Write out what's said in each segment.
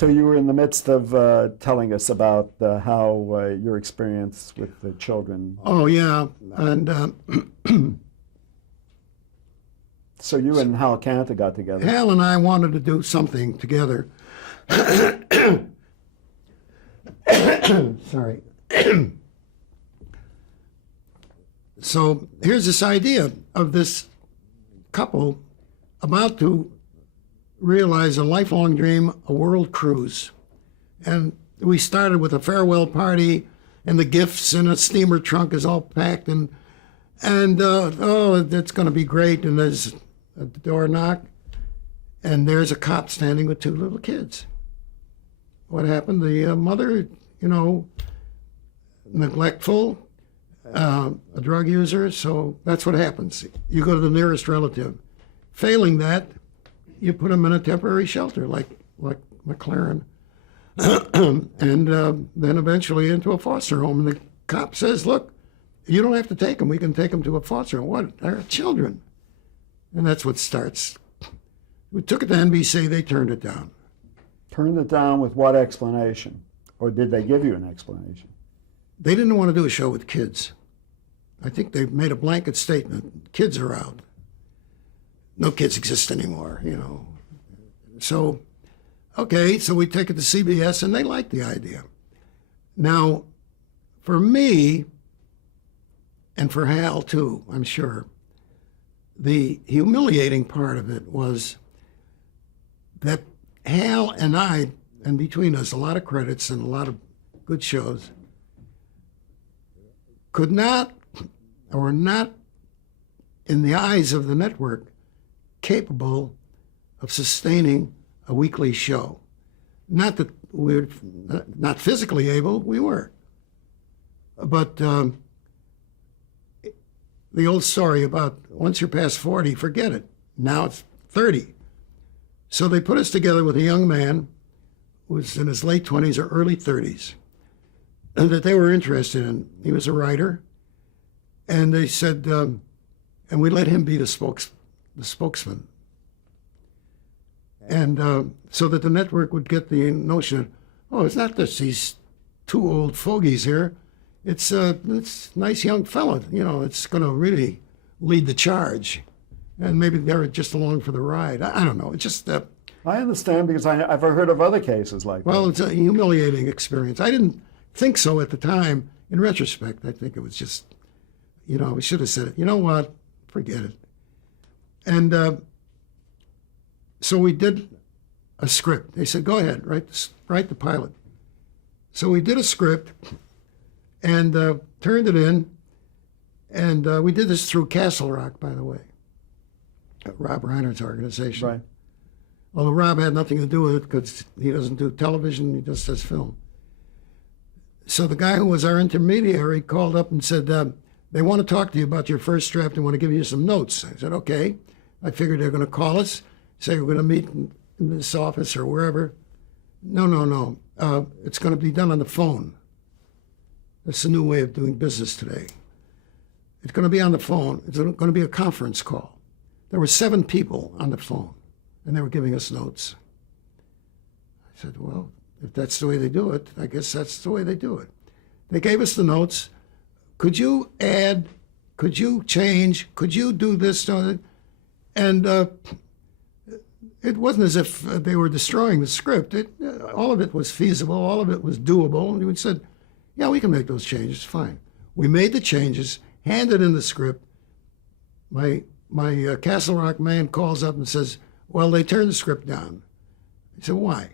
So you were in the midst of telling us about how your experience with the children. Oh, yeah. And So you and Hal Canta got together. Hal and I wanted to do something together. Sorry. So here's this idea of this couple about to realize a lifelong dream, a world cruise. And we started with a farewell party, and the gifts in a steamer trunk is all packed, and oh, it's going to be great. And there's a door knock, and there's a cop standing with two little kids. What happened? The mother, neglectful, a drug user, so that's what happens. You go to the nearest relative. Failing that, you put them in a temporary shelter, like McLaren, and then eventually into a foster home. And the cop says, "Look, you don't have to take them. We can take them to a foster home. What? They're children." And that's what starts. We took it to NBC. They turned it down. Turned it down with what explanation? Or did they give you an explanation? They didn't want to do a show with kids. I think they made a blanket statement. Kids are out. No kids exist anymore, So, okay, so we take it to CBS, and they like the idea. Now, for me, and for Hal too, I'm sure, the humiliating part of it was that Hal and I, and between us, a lot of credits and a lot of good shows, could not, or not in the eyes of the network, capable of sustaining a weekly show. Not that we're not physically able, we were. But the old story about once you're past 40, forget it. Now it's 30. So they put us together with a young man who was in his late 20s or early 30s, and that they were interested in. He was a writer, and they said, and we let him be the spokesman. And so that the network would get the notion, oh, it's not just these two old fogies here. It's nice young fella, it's going to really lead the charge. And maybe they're just along for the ride. I don't know. It's just that. I understand because I've heard of other cases like that. Well, it's a humiliating experience. I didn't think so at the time. In retrospect, I think it was just, we should have said it. You know what? Forget it. And so we did a script. They said, go ahead, write the pilot. So we did a script and turned it in. And we did this through Castle Rock, by the way, Rob Reiner's organization. Right. Although Rob had nothing to do with it because he doesn't do television, he just does film. So the guy who was our intermediary called up and said, they want to talk to you about your first draft and want to give you some notes. I said, okay. I figured they're going to call us, say we're going to meet in this office or wherever. No. It's going to be done on the phone. That's the new way of doing business today. It's going to be on the phone. It's going to be a conference call. There were 7 people on the phone, and they were giving us notes. I said, well, if that's the way they do it, I guess that's the way they do it. They gave us the notes. Could you add? Could you change? Could you do this? And it wasn't as if they were destroying the script. All of it was feasible. All of it was doable. And we said, yeah, we can make those changes. Fine. We made the changes, handed in the script. My Castle Rock man calls up and says, well, they turned the script down. I said, why?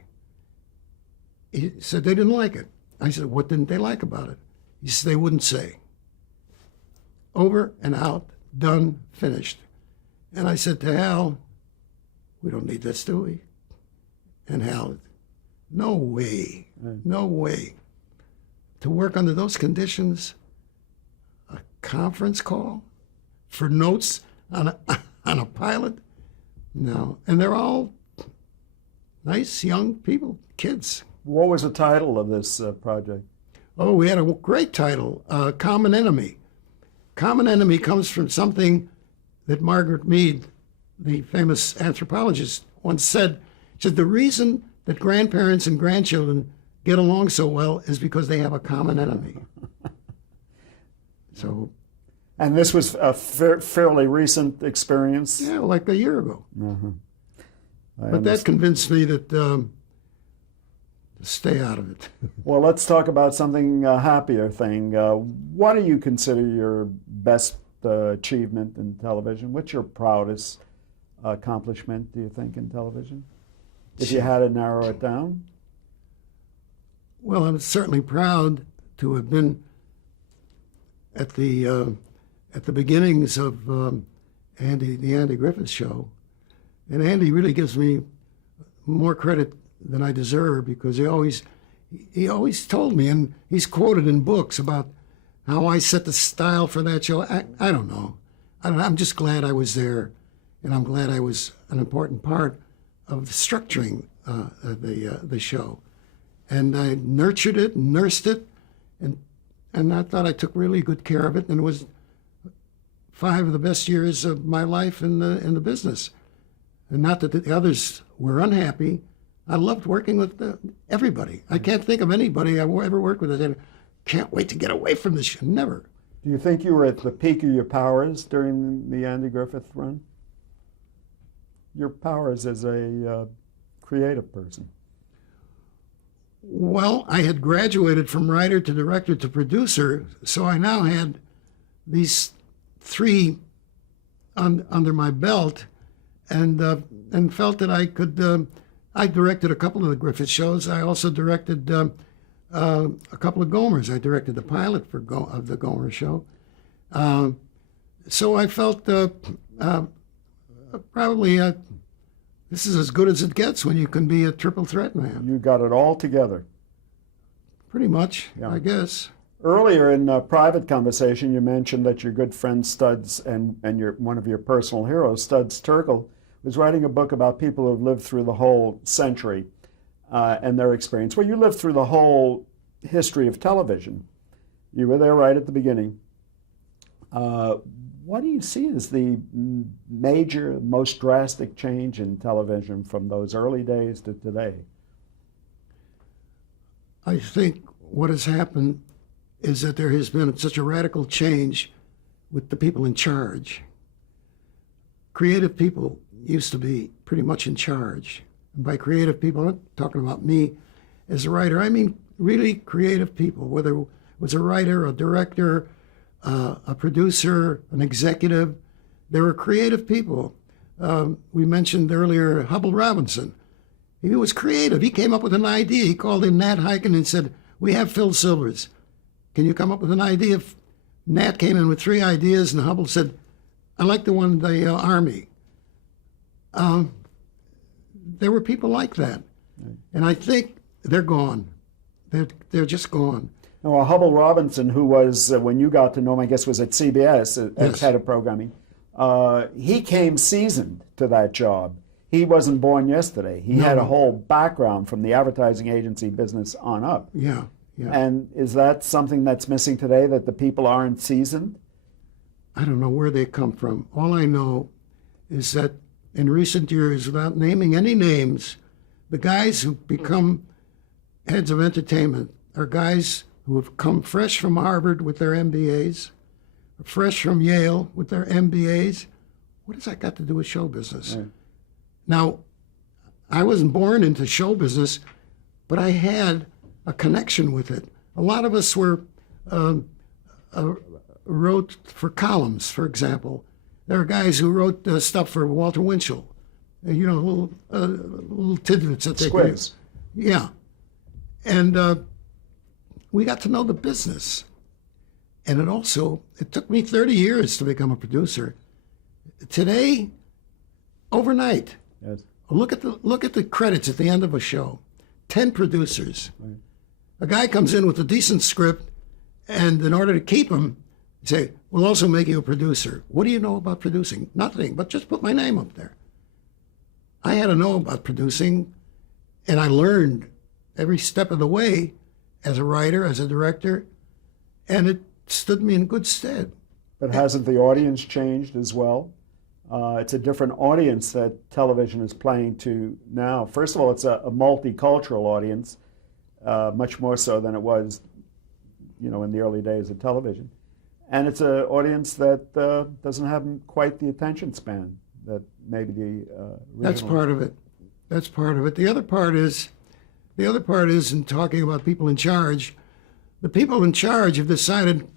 He said, they didn't like it. I said, what didn't they like about it? He said, they wouldn't say. Over and out, done, finished. And I said to Hal, we don't need this, do we? And Hal, no way, no way. To work under those conditions, a conference call for notes on a pilot? No. And they're all nice young people, kids. What was the title of this project? Oh, we had a great title, Common Enemy. Common Enemy comes from something that Margaret Mead, the famous anthropologist, once said. She said, the reason that grandparents and grandchildren get along so well is because they have a common enemy. So, And this was a fairly recent experience? yeah, like a year ago. I But that convinced me that to stay out of it. Well, let's talk about something happier thing. What do you consider your best achievement in television? What's your proudest accomplishment, do you think, in television? If you had to narrow it down? Well, I'm certainly proud to have been at the beginnings of the Andy Griffith Show, and Andy really gives me more credit than I deserve, because he always told me, and he's quoted in books about how I set the style for that show. I don't know. I'm just glad I was there, and I'm glad I was an important part of structuring the show. And I nurtured it, nursed it, and I thought I took really good care of it. And it was 5 of the best years of my life in the business. And not that the others were unhappy. I loved working with everybody. I can't think of anybody I ever worked with that said, "Can't wait to get away from this show." Never. Do you think you were at the peak of your powers during the Andy Griffith run? Your powers as a creative person. Well, I had graduated from writer to director to producer, so I now had these 3 under my belt, and felt that I could. I directed a couple of the Griffith shows. I also directed a couple of Gomers. I directed the pilot of the Gomer show. So I felt probably this is as good as it gets when you can be a triple threat man. You got it all together. Pretty much, Yeah. I guess. Earlier in a private conversation, you mentioned that your good friend Studs and one of your personal heroes, Studs Terkel, was writing a book about people who have lived through the whole century and their experience. Well, you lived through the whole history of television. You were there right at the beginning. What do you see as the major, most drastic change in television from those early days to today? I think what has happened is that there has been such a radical change with the people in charge. Creative people used to be pretty much in charge. And by creative people, I'm not talking about me as a writer. I mean really creative people, whether it was a writer, a director, a producer, an executive. There were creative people. We mentioned earlier Hubble Robinson. He was creative. He came up with an idea. He called in Nat Hiken and said, "We have Phil Silvers. Can you come up with an idea?" Nat came in with 3 ideas, and Hubble said, "I like the one, the Army." There were people like that. And I think they're gone. They're just gone. Now, Hubble Robinson, who was, when you got to know him, I guess was at CBS as Yes. head of programming, he came seasoned to that job. He wasn't born yesterday. He had a whole background from the advertising agency business on up. Yeah, yeah. And is that something that's missing today, that the people aren't seasoned? I don't know where they come from. All I know is that in recent years, without naming any names, the guys who become heads of entertainment are guys who have come fresh from Harvard with their MBAs, fresh from Yale with their MBAs. What has that got to do with show business? Right. Now, I wasn't born into show business, but I had a connection with it. A lot of us wrote for columns, for example. There are guys who wrote stuff for Walter Winchell, little tidbits that they could use. Yeah. And we got to know the business. And it took me 30 years to become a producer. Today, overnight, Yes. look at the credits at the end of a show. 10 producers. Right. A guy comes in with a decent script, and in order to keep him, say, "We'll also make you a producer." What do you know about producing? Nothing, but just put my name up there. I had to know about producing, and I learned every step of the way as a writer, as a director, and it stood me in good stead. But hasn't the audience changed as well? It's a different audience that television is playing to now. First of all, it's a multicultural audience, much more so than it was, in the early days of television. And it's an audience that doesn't have quite the attention span that maybe the original. That's part of it. That's part of it. The other part is in talking about people in charge. The people in charge have decided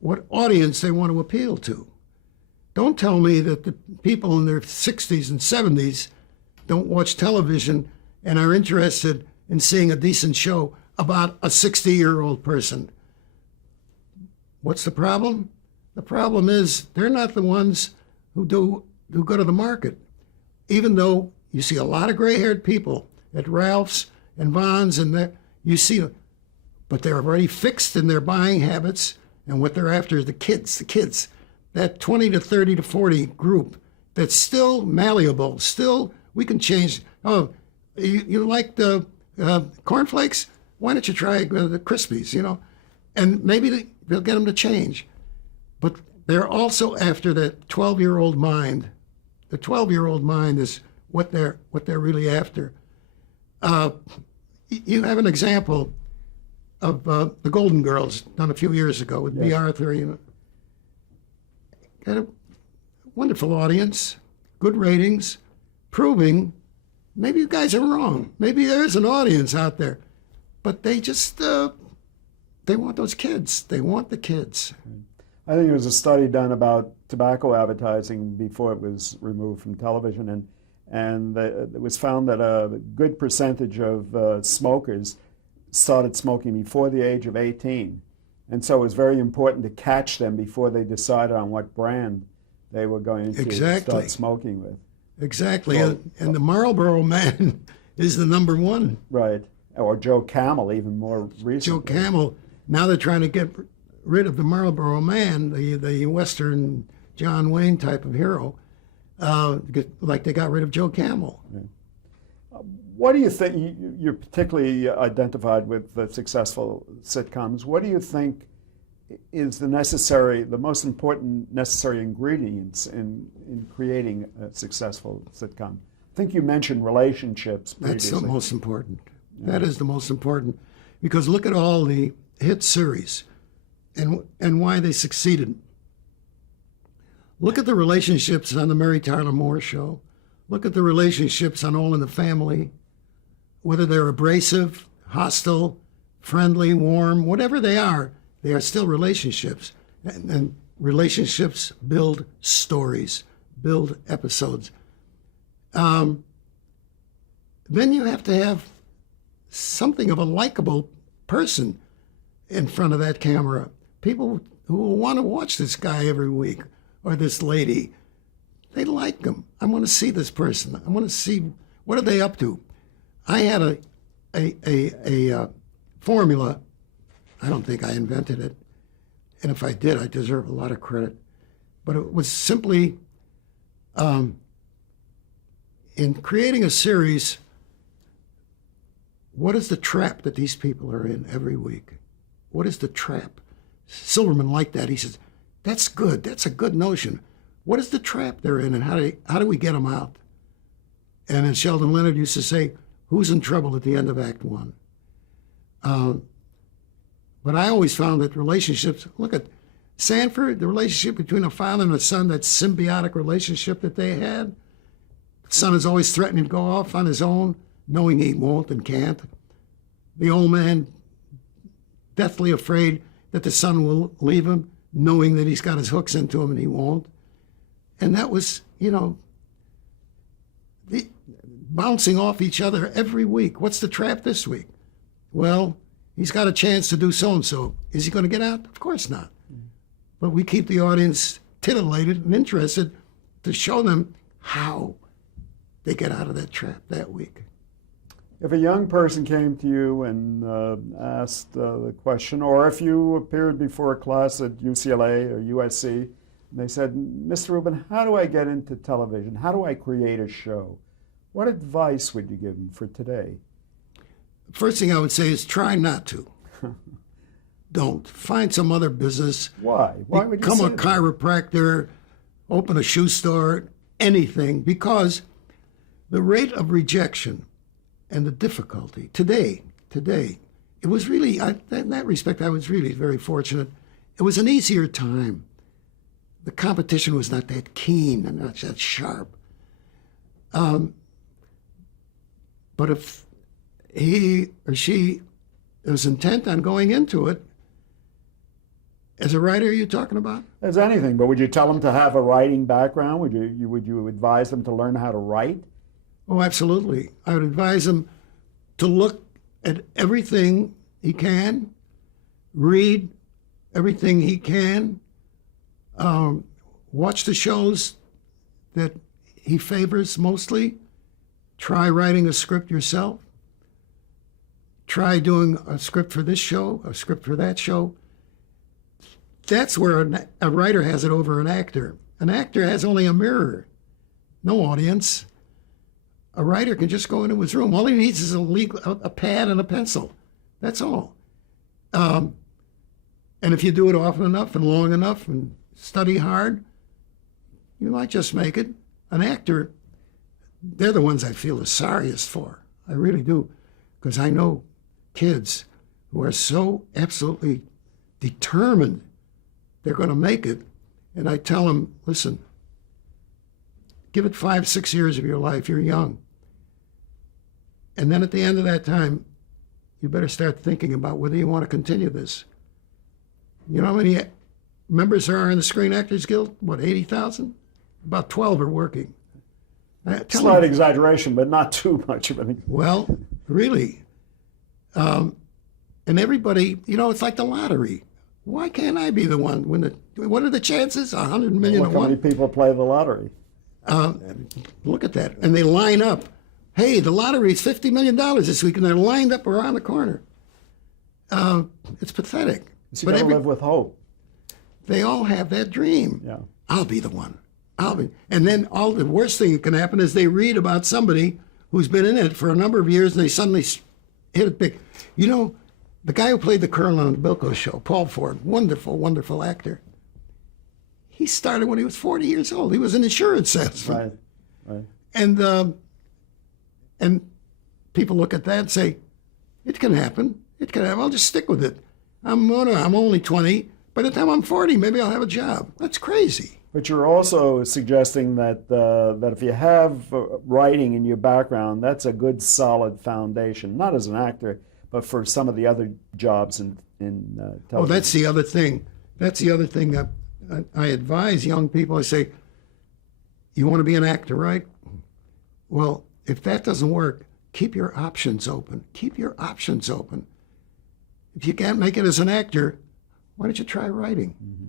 what audience they want to appeal to. Don't tell me that the people in their 60s and 70s don't watch television and are interested in seeing a decent show about a 60-year-old person. What's the problem? The problem is they're not the ones who go to the market. Even though you see a lot of gray-haired people at Ralph's and Vons, and you see, but they're already fixed in their buying habits, and what they're after is the kids. That 20 to 30 to 40 group that's still malleable, still we can change. Oh, you like the cornflakes? Why don't you try the Krispies, And maybe they'll get them to change. But they're also after that 12-year-old mind. The 12-year-old mind is what they're really after. You have an example of the Golden Girls done a few years ago with B. Arthur. Got a wonderful audience, good ratings, proving maybe you guys are wrong. Maybe there is an audience out there, but they just they want those kids. They want the kids. I think there was a study done about tobacco advertising before it was removed from television, and it was found that a good percentage of smokers started smoking before the age of 18. And so it was very important to catch them before they decided on what brand they were going to start smoking with. Exactly. And the Marlboro Man is the number one. Right. Or Joe Camel, even more recently. Joe Camel. Now they're trying to get rid of the Marlboro Man, the Western John Wayne type of hero, like they got rid of Joe Camel. Right. What do you think? You're particularly identified with the successful sitcoms. What do you think is the most important necessary ingredients in creating a successful sitcom? I think you mentioned relationships previously. That's the most important. Yeah. That is the most important, because look at all the hit series and why they succeeded. Look at the relationships on the Mary Tyler Moore Show. Look at the relationships on All in the Family. Whether they're abrasive, hostile, friendly, warm, whatever they are still relationships. And relationships build stories, build episodes. Then you have to have something of a likable person in front of that camera. People who will want to watch this guy every week or this lady. They like them. I want to see this person. I want to see what are they up to. I had a formula. I don't think I invented it, and if I did, I deserve a lot of credit. But it was simply in creating a series. What is the trap that these people are in every week? What is the trap? Silverman liked that. He says, "That's good. That's a good notion. What is the trap they're in, and how do we get them out?" And then Sheldon Leonard used to say, "Who's in trouble at the end of Act One?" But I always found that relationships, look at Sanford, the relationship between a father and a son, that symbiotic relationship that they had. The son is always threatening to go off on his own, knowing he won't and can't. The old man deathly afraid that the son will leave him, knowing that he's got his hooks into him and he won't. And that was, bouncing off each other every week. What's the trap this week? Well, he's got a chance to do so-and-so. Is he going to get out? Of course not. But we keep the audience titillated and interested to show them how they get out of that trap that week. If a young person came to you and asked the question, or if you appeared before a class at UCLA or USC, and they said, "Mr. Ruben, how do I get into television? How do I create a show?" What advice would you give them for today? First thing I would say is try not to. Don't. Find some other business. Why? Why would you become say a that? chiropractor, open a shoe store, anything because the rate of rejection and the difficulty today, it was really, in that respect, I was really very fortunate. It was an easier time. The competition was not that keen and not that sharp. But if he or she was intent on going into it, as a writer, are you talking about? As anything, but would you tell them to have a writing background? Would you advise them to learn how to write? Oh, absolutely. I would advise them to look at everything he can, read everything he can, watch the shows that he favors mostly, try writing a script yourself, try doing a script for this show, a script for that show. That's where a writer has it over an actor. An actor has only a mirror, no audience. A writer can just go into his room. All he needs is a pad and a pencil. That's all. And if you do it often enough and long enough and study hard, you might just make it. An actor, they're the ones I feel the sorriest for. I really do. Because I know kids who are so absolutely determined they're going to make it. And I tell them, listen, give it 5, 6 years of your life. You're young. And then at the end of that time, you better start thinking about whether you want to continue this. You know how many members there are in the Screen Actors Guild? What, 80,000? About 12 are working. Slight exaggeration, but not too much of anything. Well, really. And everybody, it's like the lottery. Why can't I be the one? What are the chances? 100 million Look to how one? many people play the lottery. Look at that. And they line up. Hey, the lottery is $50 million this week, and they're lined up around the corner. It's pathetic. So you got to live with hope. They all have that dream. Yeah. I'll be the one. And then the worst thing that can happen is they read about somebody who's been in it for a number of years, and they suddenly hit it big. The guy who played the Colonel on the Bilko show, Paul Ford, wonderful, wonderful actor. He started when he was 40 years old. He was an insurance salesman. Right. And people look at that and say, it can happen. It can happen. I'll just stick with it. I'm only 20. By the time I'm 40, maybe I'll have a job. That's crazy. But you're also suggesting that if you have writing in your background, that's a good, solid foundation, not as an actor, but for some of the other jobs in television. Oh, that's the other thing. That's the other thing that I advise young people. I say, you want to be an actor, right? Well, if that doesn't work, keep your options open. Keep your options open. If you can't make it as an actor, why don't you try writing? Mm-hmm.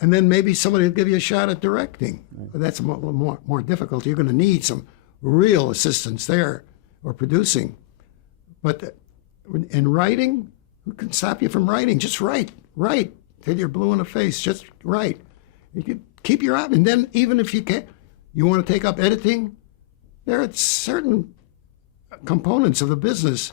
And then maybe somebody will give you a shot at directing. Right. But that's a little more difficult. You're going to need some real assistance there, or producing. But in writing, who can stop you from writing? Just write till you're blue in the face. Just write. You can keep your options. And then even if you can't, you want to take up editing, there are certain components of the business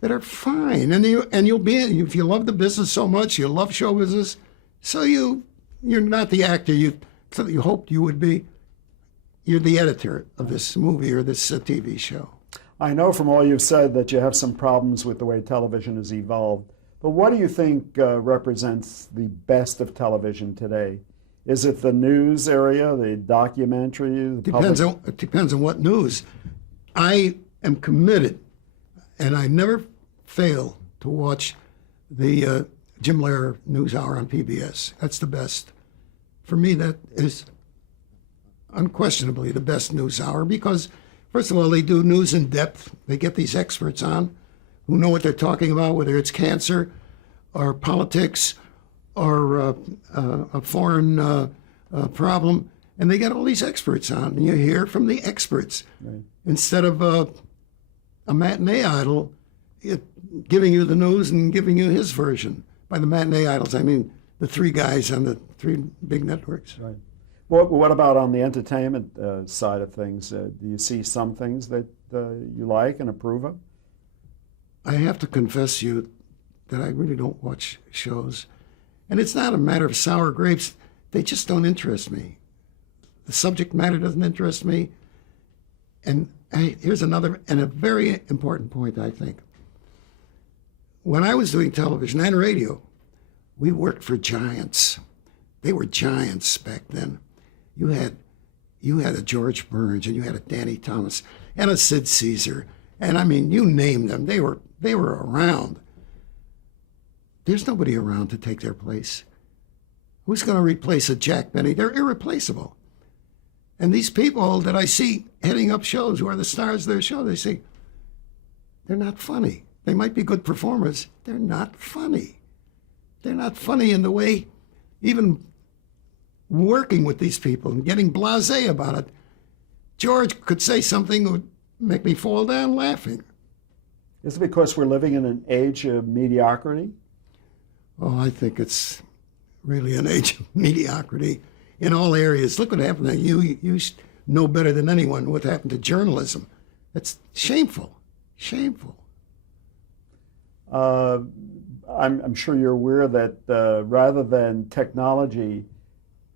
that are fine. And you'll be, if you love the business so much, you love show business, so you're not the actor you hoped you would be. You're the editor of this movie or this TV show. I know from all you've said that you have some problems with the way television has evolved. But what do you think represents the best of television today? Is it the news area, the documentary? It depends on what news. I am committed, and I never fail to watch the Jim Lehrer News Hour on PBS. That's the best. For me, that is unquestionably the best news hour because, first of all, they do news in depth. They get these experts on who know what they're talking about, whether it's cancer or politics or a foreign problem. And they get all these experts on, and you hear from the experts right. Instead of a matinee idol giving you the news and giving you his version. By the matinee idols, I mean the three guys on the three big networks. Right. What about on the entertainment side of things? Do you see some things that you like and approve of? I have to confess to you that I really don't watch shows. And it's not a matter of sour grapes. They just don't interest me. the subject matter doesn't interest me. And here's another, and a very important point, I think. When I was doing television and radio, we worked for giants. They were giants back then. You had a George Burns, and you had a Danny Thomas, and a Sid Caesar, and I mean, you name them. They were around. There's nobody around to take their place. Who's going to replace a Jack Benny? They're irreplaceable. And these people that I see heading up shows who are the stars of their show, they say, they're not funny. They might be good performers. They're not funny. They're not funny in the way, even working with these people and getting blasé about it. George could say something that would make me fall down laughing. Is it because we're living in an age of mediocrity? Oh, I think it's really an age of mediocrity in all areas. Look what happened. You know better than anyone what happened to journalism. It's shameful, shameful. I'm sure you're aware that rather than technology,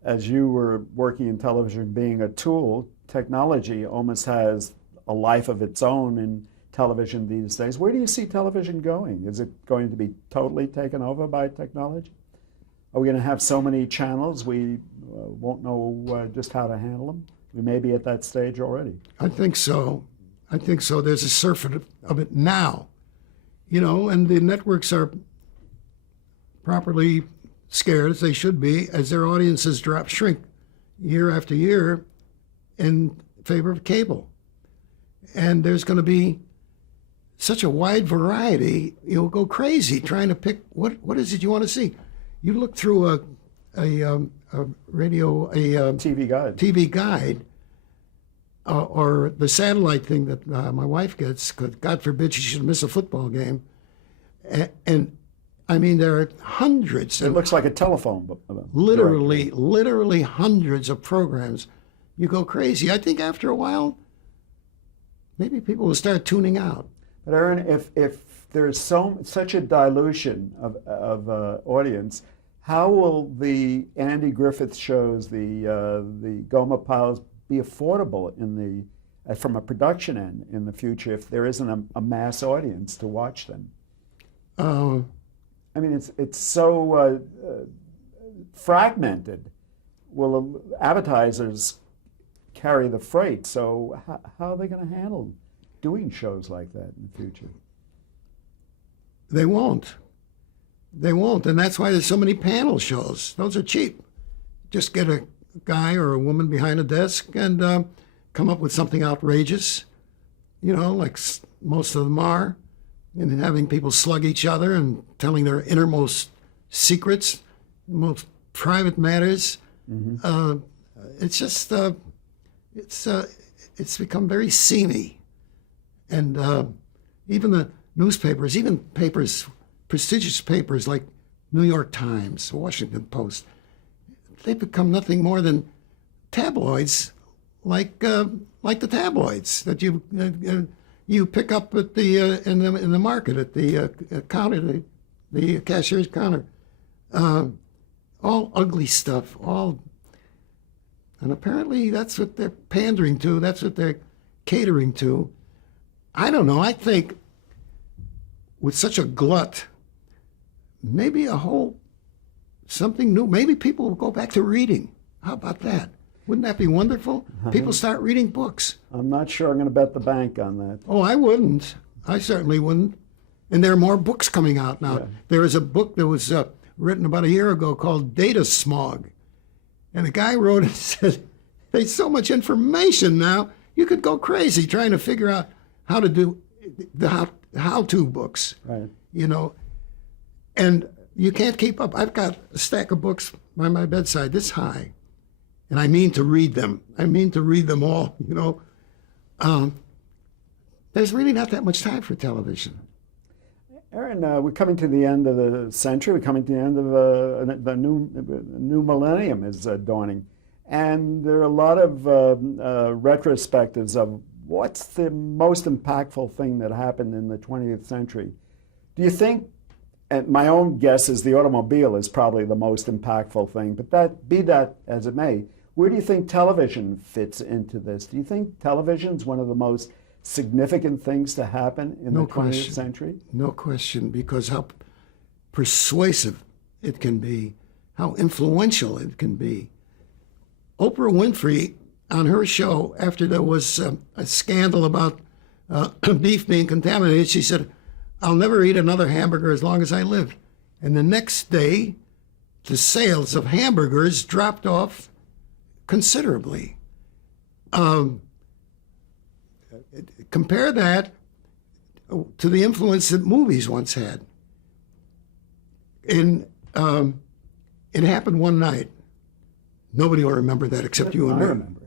as you were working in television being a tool, technology almost has a life of its own in television these days. Where do you see television going? Is it going to be totally taken over by technology? Are we going to have so many channels we won't know just how to handle them? We may be at that stage already. I think so. I think so. There's a surfeit of it now, you know, and the networks are properly scared, as they should be, as their audiences shrink year after year in favor of cable. And there's going to be such a wide variety, you'll go crazy trying to pick what is it you want to see. You look through a TV guide, or the satellite thing that my wife gets, because God forbid she should miss a football game. And I mean, there are hundreds. It looks like a telephone book. Literally hundreds of programs. You go crazy. I think after a while, maybe people will start tuning out. But Aaron, if there's such a dilution of audience, how will the Andy Griffith shows, the Goma Piles, be affordable from a production end in the future if there isn't a mass audience to watch them? I mean, it's so fragmented. Will advertisers carry the freight? So how are they going to handle doing shows like that in the future? They won't. They won't, and that's why there's so many panel shows. Those are cheap. Just get a guy or a woman behind a desk and come up with something outrageous, you know, like most of them are, and having people slug each other and telling their innermost secrets, most private matters. Mm-hmm. It's just, it's become very seamy. And even the newspapers, even papers, prestigious papers like New York Times, Washington Post, they've become nothing more than tabloids, like the tabloids that you pick up at the in the market at the counter, the cashier's counter. All ugly stuff. And apparently that's what they're pandering to. That's what they're catering to. I don't know. I think with such a glut, maybe something new. Maybe people will go back to reading. How about that? Wouldn't that be wonderful? People start reading books. I'm not sure I'm going to bet the bank on that. Oh, I wouldn't. I certainly wouldn't. And there are more books coming out now. Yeah. There is a book that was written about a year ago called Data Smog. And the guy wrote it and said, there's so much information now, you could go crazy trying to figure out how to do the how-to books. Right. You know, and you can't keep up. I've got a stack of books by my bedside this high, and I mean to read them. I mean to read them all, you know. There's really not that much time for television. Aaron, we're coming to the end of the century. We're coming to the end of the new millennium is dawning. And there are a lot of retrospectives of what's the most impactful thing that happened in the 20th century. Do you think, and my own guess is the automobile is probably the most impactful thing, but be that as it may, Where do you think television fits into this? Do you think television's one of the most significant things to happen in the 20th century? No question, because how persuasive it can be, how influential it can be. Oprah Winfrey, on her show, after there was a scandal about beef being contaminated, she said, "I'll never eat another hamburger as long as I live." And the next day, the sales of hamburgers dropped off considerably. Compare that to the influence that movies once had. And it happened one night. Nobody will remember that except you and me. I remember.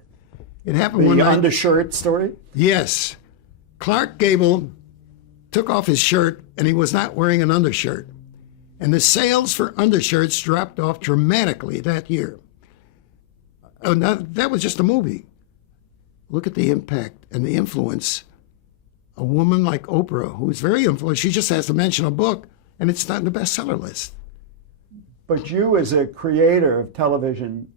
It happened one night. The undershirt story? Yes. Clark Gable took off his shirt and he was not wearing an undershirt. And the sales for undershirts dropped off dramatically that year. That was just a movie. Look at the impact and the influence. A woman like Oprah, who is very influential, she just has to mention a book and it's not in the bestseller list. But you, as a creator of television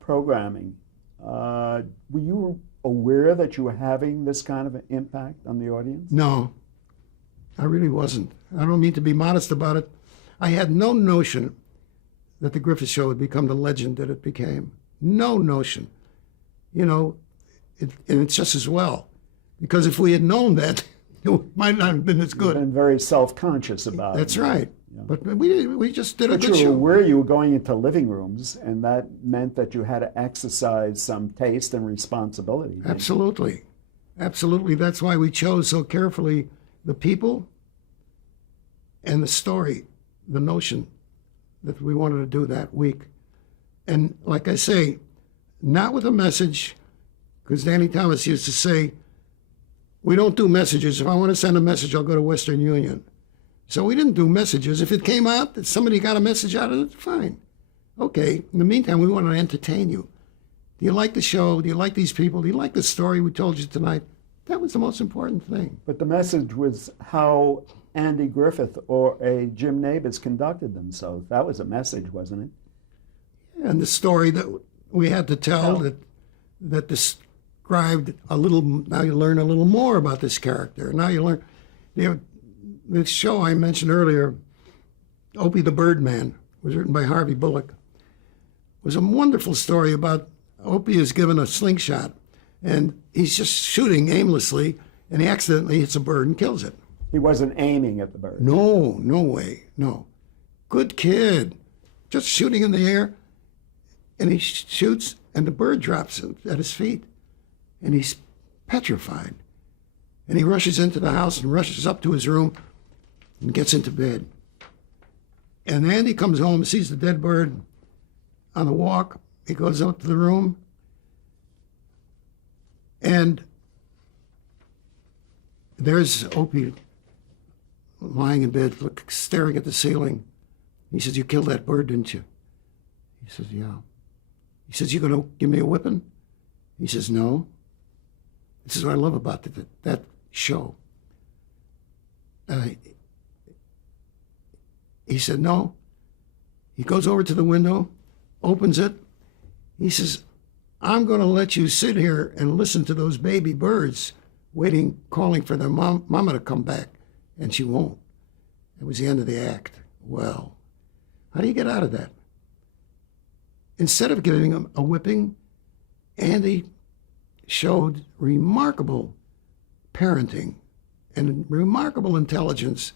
programming, were you aware that you were having this kind of an impact on the audience? No, I really wasn't. I don't mean to be modest about it. I had no notion that the Griffith Show would become the legend that it became. No notion. You know, and it's just as well. Because if we had known that, it might not have been as good. You've been very self-conscious about it. That's right. Yeah. But we just did a good show. But you were aware you were going into living rooms, and that meant that you had to exercise some taste and responsibility. Absolutely. Absolutely. That's why we chose so carefully the people and the story, the notion that we wanted to do that week. And like I say, not with a message, because Danny Thomas used to say, we don't do messages. If I want to send a message, I'll go to Western Union. So we didn't do messages. If it came out that somebody got a message out of it, fine. Okay. In the meantime, we want to entertain you. Do you like the show? Do you like these people? Do you like the story we told you tonight? That was the most important thing. But the message was how Andy Griffith or a Jim Nabors conducted themselves. That was a message, wasn't it? And the story that we had to tell that described a little, now you learn a little more about this character. Now you learn, the show I mentioned earlier, Opie the Birdman, was written by Harvey Bullock. It was a wonderful story about Opie is given a slingshot and he's just shooting aimlessly and he accidentally hits a bird and kills it. He wasn't aiming at the bird. No, no way, no. Good kid, just shooting in the air. And he shoots, and the bird drops at his feet. And he's petrified. And he rushes into the house and rushes up to his room and gets into bed. And Andy comes home, sees the dead bird on the walk. He goes out to the room. And there's Opie lying in bed, staring at the ceiling. He says, "You killed that bird, didn't you?" He says, "Yeah." He says, "You gonna give me a whipping?" He says, "No." This is what I love about that show. He said, "No." He goes over to the window, opens it. He says, "I'm going to let you sit here and listen to those baby birds waiting, calling for their mama to come back, and she won't." It was the end of the act. Well, how do you get out of that? Instead of giving him a whipping, Andy showed remarkable parenting and remarkable intelligence,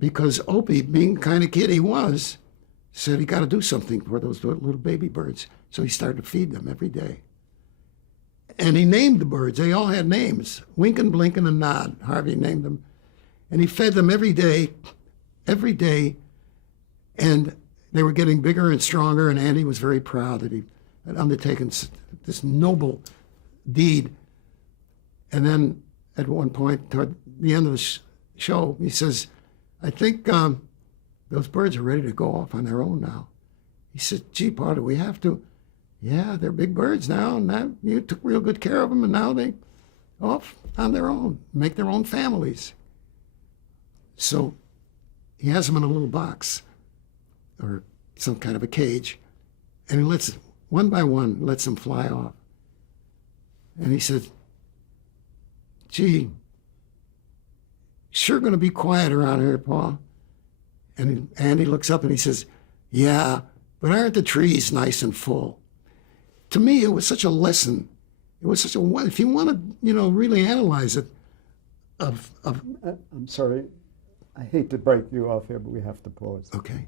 because Opie, being the kind of kid he was, said he got to do something for those little baby birds. So he started to feed them every day. And he named the birds. They all had names. Wink and Blink and a Nod. Harvey named them. And he fed them every day. And they were getting bigger and stronger, and Andy was very proud that he had undertaken this noble deed. And then at one point, toward the end of the show, he says, "I think those birds are ready to go off on their own now." He said, "Gee, Pa, do we have to?" "Yeah, they're big birds now, and now you took real good care of them, and now they off on their own, make their own families." So he has them in a little box or some kind of a cage, And he lets, one by one, lets them fly off. And he said, gee, sure going to be quiet around here, Paul. And Andy looks up and he says, yeah, but aren't the trees nice and full? To me, it was such a lesson. It was such a, if you want to, really analyze it, I'm sorry. I hate to break you off here, but we have to pause. Okay.